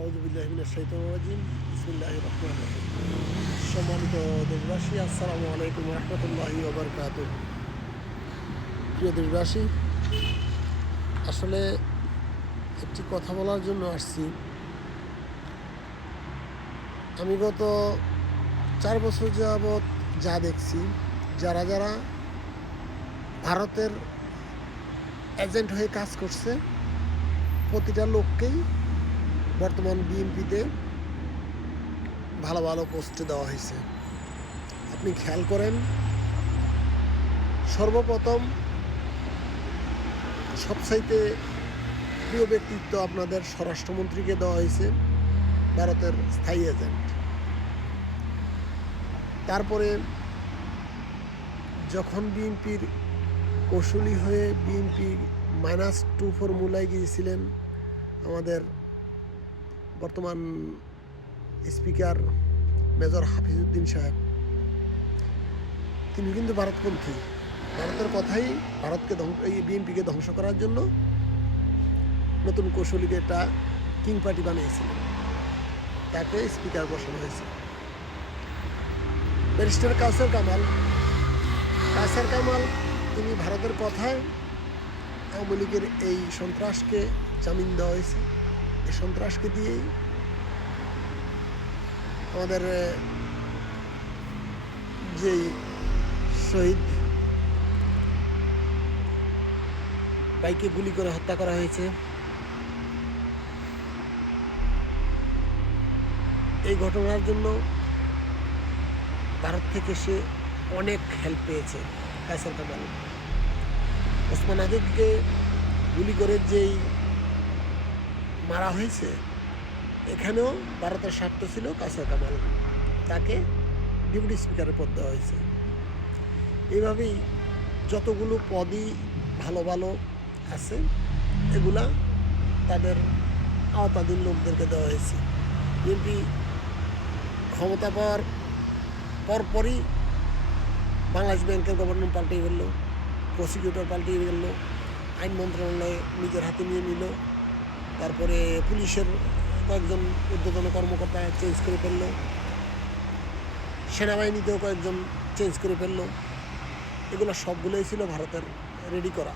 আউযু বিল্লাহি মিনাশ শাইতানির রাজিম। বিসমিল্লাহির রহমানির রহিম। সম্মানিত দেশবাসী, আসসালামু আলাইকুম ওয়া রাহমাতুল্লাহি ওয়া বারাকাতুহু। প্রিয় দেশবাসী, আসলে একটি কথা বলার জন্য আসছি। আমি গত 4 বছর যাবৎ যা দেখছি, যারা যারা ভারতের এজেন্ট হয়ে কাজ করছে, প্রতিটা লোককেই বর্তমান বিএনপিতে ভালো ভালো পোস্টে দেওয়া হয়েছে। আপনি খেয়াল করেন, সর্বপ্রথম সবচাইতে প্রিয় ব্যক্তিত্ব আপনাদের স্বরাষ্ট্রমন্ত্রীকে দেওয়া হয়েছে, ভারতের স্থায়ী এজেন্ট। তারপরে যখন বিএনপির কৌশলী হয়ে বিএনপি -2 ফর্মুলায় গিয়েছিলেন আমাদের বর্তমান স্পিকার মেজর হাফিজউদ্দিন সাহেব, তিনি কিন্তু ভারতপন্থী। ভারতের কথাই এই বিএনপিকে ধ্বংস করার জন্য নতুন কৌশলীকে একটা কিং পার্টি বানিয়েছিলেন, তাকে স্পিকার বসানো হয়েছে। ব্যারিস্টার কায়সার কামাল তিনি ভারতের কথায় আওয়ামী লীগের এই সন্ত্রাসকে জামিন দেওয়া হয়েছে। এই সন্ত্রাসকে দিয়েই আমাদের যেই শহীদ ভাইকে গুলি করে হত্যা করা হয়েছে, এই ঘটনার জন্য ভারত থেকে সে অনেক হেল্প পেয়েছে। কায়সার কামাল ওসমান আদিকে গুলি করে যেই মারা হয়েছে, এখানেও ভারতের স্বার্থ ছিল কায়সার কামাল, তাকে ডেপুটি স্পিকারের পদ দেওয়া হয়েছে। এইভাবেই যতগুলো পদই ভালো ভালো আছে, এগুলা তাদের আওতাধীন লোকদেরকে দেওয়া হয়েছে। বিএনপি ক্ষমতা পাওয়ার পরপরই বাংলাদেশ ব্যাংকের গভর্নর পাল্টিয়ে ফেলল, প্রসিকিউটর পাল্টিয়ে ফেলল, আইন মন্ত্রণালয় নিজের হাতে নিয়ে নিল, তারপরে পুলিশের কয়েকজন ঊর্ধ্বতন কর্মকর্তা চেঞ্জ করে ফেলল, সেনাবাহিনীতেও কয়েকজন চেঞ্জ করে ফেলল। এগুলো সবগুলোই ছিল ভারতের রেডি করা।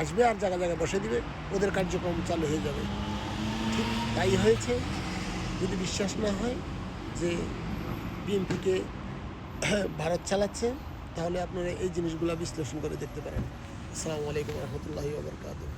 আসবে আর জায়গা জায়গায় বসে দিবে, ওদের কার্যক্রম চালু হয়ে যাবে। ঠিক তাই হয়েছে। যদি বিশ্বাস না হয় যে বিএনপিকে ভারত চালাচ্ছে, তাহলে আপনারা এই জিনিসগুলো বিশ্লেষণ করে দেখতে পারেন। আসসালামু আলাইকুম ওয়া রাহমাতুল্লাহি ওয়া বারাকাতুহু।